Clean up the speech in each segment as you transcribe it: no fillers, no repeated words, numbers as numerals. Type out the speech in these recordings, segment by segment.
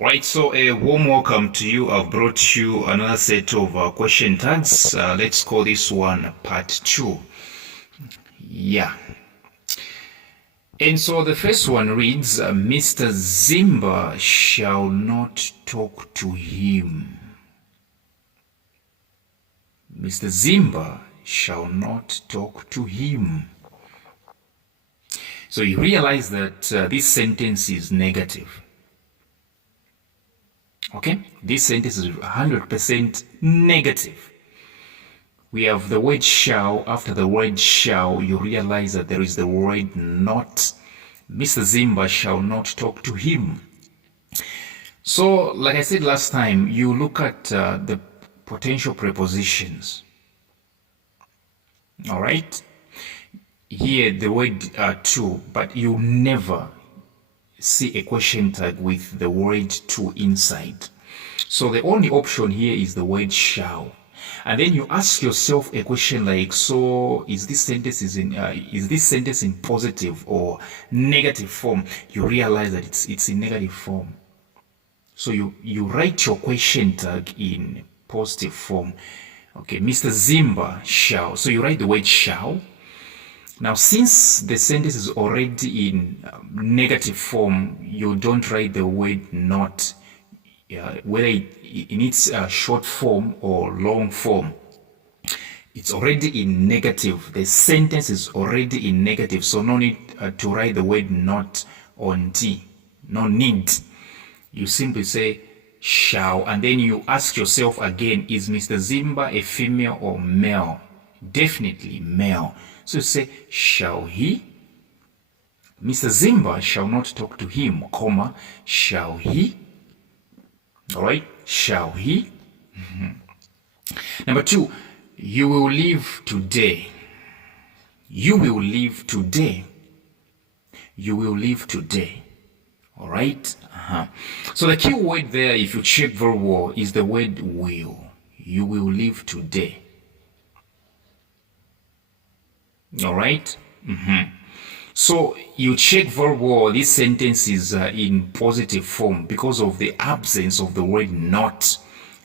Right, so a warm welcome to you. I've brought you another set of question tags. Let's call this one part 2. Yeah. And so the first one reads, Mr. Zimba shall not talk to him. Mr. Zimba shall not talk to him. So you realize that this sentence is negative. Okay, this sentence is 100% negative. We have the word shall. After the word shall, you realize that there is the word not. Mr. Zimba shall not talk to him. So, like I said last time, you look at the potential prepositions. All right? Here, the word to, but you never see a question tag with the word to inside. So the only option here is the word shall. And then you ask yourself a question like, so is this sentence in positive or negative form? You realize that it's in negative form. So you write your question tag in positive form. Okay, Mr. Zimba shall. So you write the word shall. Now, since the sentence is already in negative form, you don't write the word not, whether in its short form or long form. It's already in negative. The sentence is already in negative, so no need to write the word not on T. No need. You simply say shall, and then you ask yourself again, is Mr. Zimba a female or male? Definitely male. So you say, shall he? Mr. Zimba shall not talk to him, comma, shall he? All right, shall he? Number 2, you will leave today. You will leave today. You will leave today. All right? So the key word there, if you check very well, is the word will. You will leave today. All right? So you check very well, this sentence is in positive form because of the absence of the word not.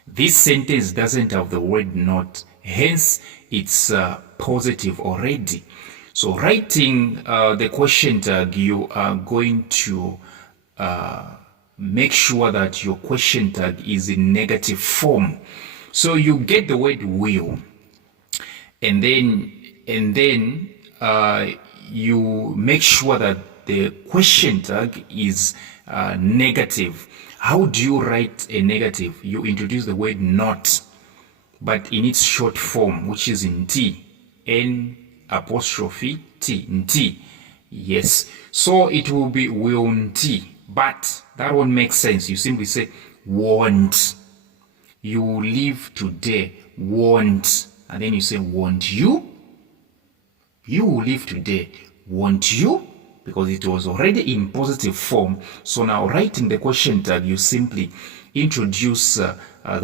This sentence doesn't have the word not, hence it's positive already. So writing the question tag, you are going to make sure that your question tag is in negative form. So you get the word will, and then you make sure that the question tag is negative. How do you write a negative? You introduce the word not, but in its short form, which is in T, N apostrophe T, in T. Yes, so it will be won't, but that won't make sense. You simply say won't. You will leave today, won't, and then you say won't you? You will leave today, won't you? Because it was already in positive form. So now writing the question tag, you simply introduce the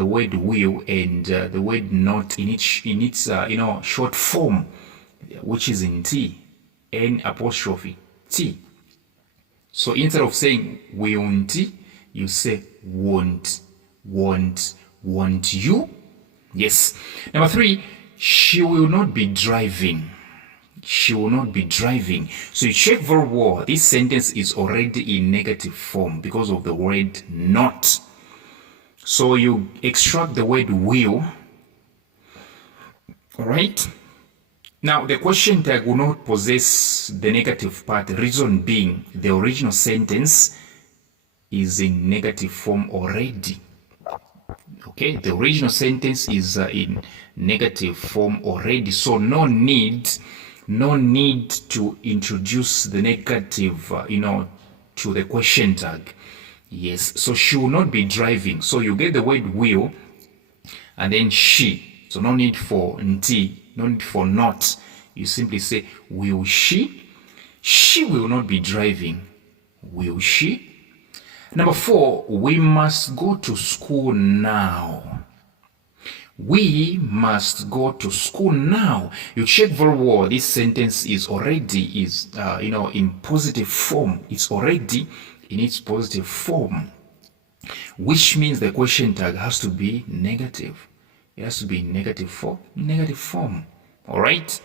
word will and the word not in its short form, which is in T, N apostrophe T. So instead of saying won't, you say won't you? Yes. Number 3, she will not be driving. She will not be driving. So you check very well. This sentence is already in negative form because of the word not. So you extract the word will. All right. Now the question tag will not possess the negative part. The reason being the original sentence is in negative form already. Okay, the original sentence is in negative form already. So no need to introduce the negative, to the question tag. Yes, so she will not be driving. So you get the word will, and then she. So no need for nt, no need for not. You simply say, will she? She will not be driving. Will she? Number 4, we must go to school now. We must go to school now. You check very well. This sentence is already in positive form. It's already in its positive form. which means the question tag has to be negative. It has to be in negative form. All right?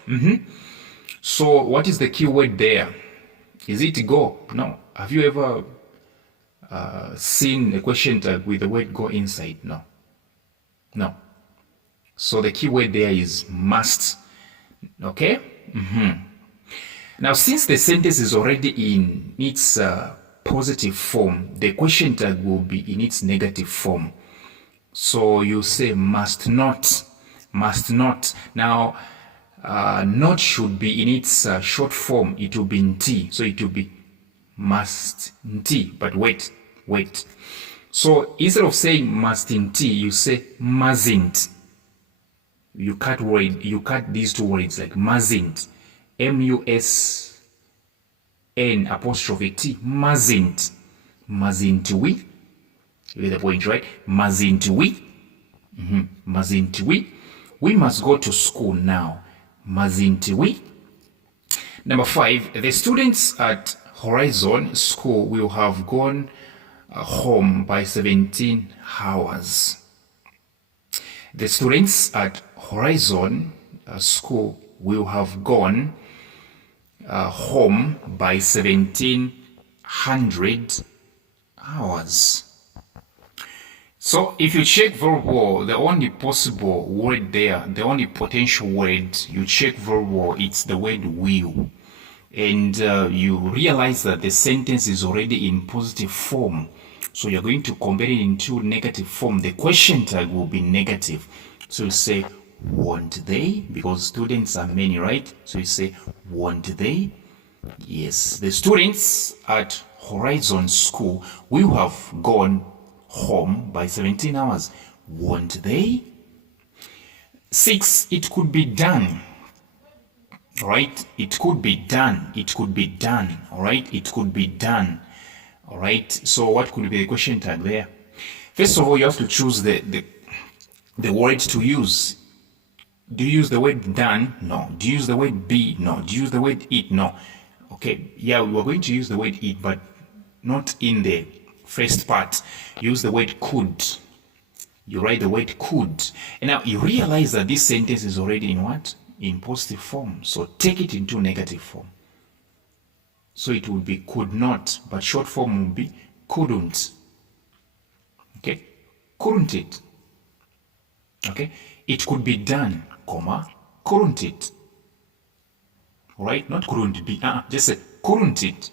So what is the key word there? Is it go? No. Have you ever seen a question tag with the word go inside? No. No. So the key word there is must. Okay? Now, since the sentence is already in its positive form, the question tag will be in its negative form. So you say must not. Must not. Now, not should be in its short form. It will be in T. So it will be must in T. But wait. So instead of saying must in T, you say mustn't. You cut these two words like mustn't. M-U-S-N apostrophe T. Mustn't. Mustn't we? You get the point, right? Mustn't we? Mustn't we? We must go to school now. Mustn't we? Number 5, the students at Horizon School will have gone home by 17 hours. The students at Horizon School will have gone home by 1700 hours. So if you check verb word, the only possible word there, the only potential word you check verb word, it's the word will. And you realize that the sentence is already in positive form. So you're going to convert it into negative form. The question tag will be negative. So you say, won't they? Because students are many, right? So you say, won't they? Yes. The students at Horizon School will have gone home by 17 hours. Won't they? 6, it could be done. All right? It could be done. It could be done. All right? It could be done. All right? So what could be the question tag there? First of all, you have to choose the word to use. Do you use the word done? No. Do you use the word be? No. Do you use the word eat? No. Okay. Yeah, we are going to use the word eat, but not in the first part. Use the word could. You write the word could. And now you realize that this sentence is already in what? In positive form. So take it into negative form. So it will be could not, but short form will be couldn't. Okay? Couldn't it? Okay? It could be done, comma, couldn't it? All right? Not couldn't be. Just say couldn't it?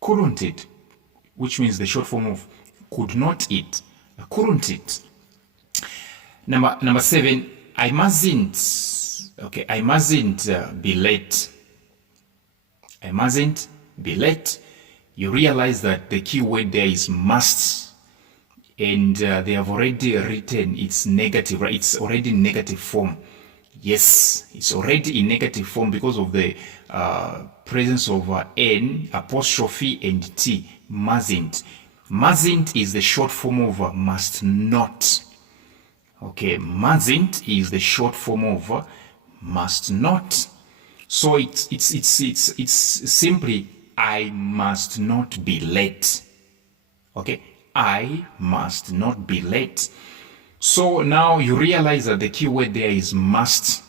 Couldn't it? Which means the short form of could not it. Couldn't it? Number 7, I mustn't. Okay, I mustn't be late. I mustn't be late. You realize that the key word there is must. And they have already written it's negative, right? It's already in negative form. Yes, it's already in negative form because of the presence of N, apostrophe, and T. Mustn't. Mustn't is the short form of must not. Okay, mustn't is the short form of must not. So it's simply I must not be late. Okay, I must not be late. So now you realize that the key word there is must.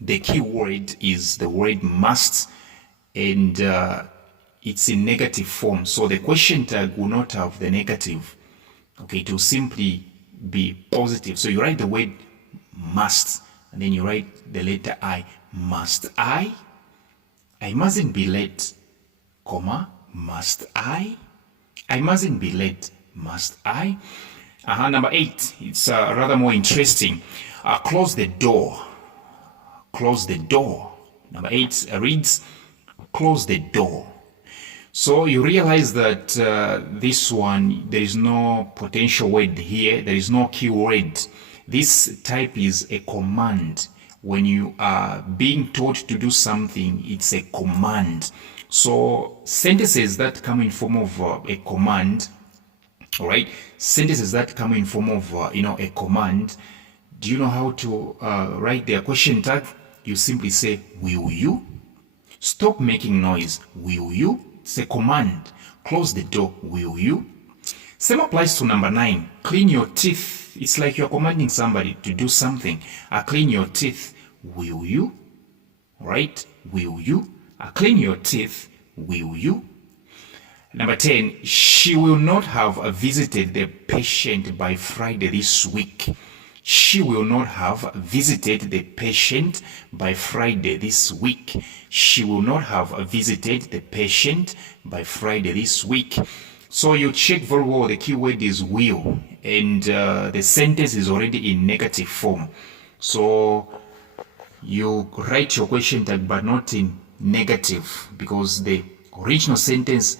The key word is the word must, and it's in negative form. So the question tag will not have the negative. Okay, it will simply be positive. So you write the word must, and then you write the letter I. Must I? I mustn't be late, comma, must I? I mustn't be late, must I? Number 8, it's rather more interesting. Close the door. Close the door. Number 8 reads, close the door. So you realize that this one, there is no potential word here. There is no keyword. This type is a command. When you are being told to do something, it's a command. So sentences that come in form of a command, all right? Sentences that come in form of, a command. Do you know how to write their question tag? You simply say, will you? Stop making noise. Will you? It's a command. Close the door. Will you? Same applies to number 9. Clean your teeth. It's like you're commanding somebody to do something. Clean your teeth. Will you? Right? Will you? Clean your teeth. Will you? Number 10. She will not have visited the patient by Friday this week. She will not have visited the patient by Friday this week. She will not have visited the patient by Friday this week. So you check very well, the keyword is will, and the sentence is already in negative form. So you write your question tag but not in negative, because the original sentence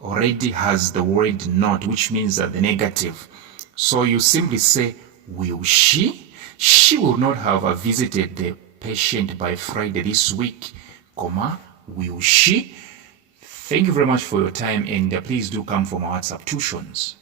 already has the word not, which means the negative. So you simply say, will she? She will not have visited the patient by Friday this week, comma, will she? Thank you very much for your time, and please do come for my WhatsApp tuitions.